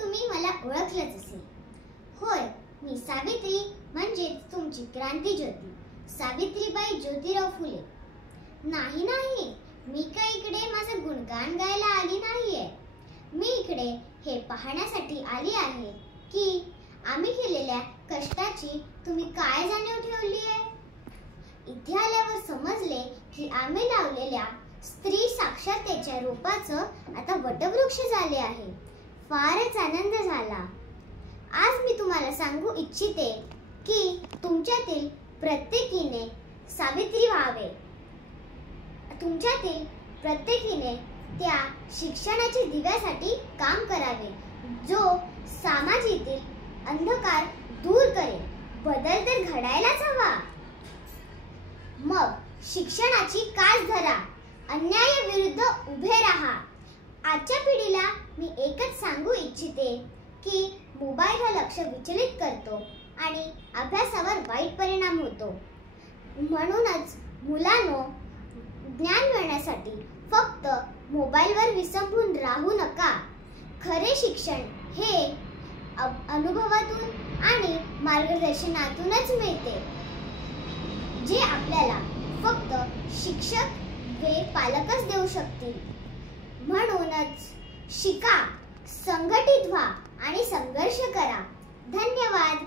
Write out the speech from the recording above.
तुम्ही मला ओळखलंच असेल. होय, मी सावित्री म्हणजे तुमची क्रांती ज्योती, सावित्रीबाई ज्योतिराव फुले. नाही, मी काही इकडे माझं गुणगान गायला आली नाहीये. मी इकडे हे पाहण्यासाठी आली आहे की आम्ही केलेल्या कष्टाची तुम्ही काय जाणीव ठेवली आहे. इथे आल्यावर समजले की आम्ही लावलेल्या स्त्री साक्षरतेच्या रोपाचं आता वटवृक्ष झाले आहे. फारच आनंद झाला. आज मी तुम्हाला सांगू इच्छिते की तुमच्यातील प्रत्येकीने सावित्री व्हावे. तुमच्यातील प्रत्येकीने त्या शिक्षणाच्या दिव्यासाठी काम करावे जो समाजातील अंधकार दूर करेल. बदल तर घडायलाच हवा. मग शिक्षणाची कास धरा, अन्यायाविरुद्ध उभे राहा. आजच्या पिढीला मी एकच सांगू इच्छिते की मोबाईल हा लक्ष विचलित करतो आणि अभ्यासावर वाईट परिणाम होतो. म्हणूनच मुलांनो, ज्ञान मिळण्यासाठी फक्त मोबाईलवर विसंबून राहू नका. खरे शिक्षण हे अनुभवातून आणि मार्गदर्शनातूनच मिळते, जे आपल्याला फक्त शिक्षक वे पालकच देऊ शकतील. म्हणूनच शिका, संघटित व्हा आणि संघर्ष करा. धन्यवाद.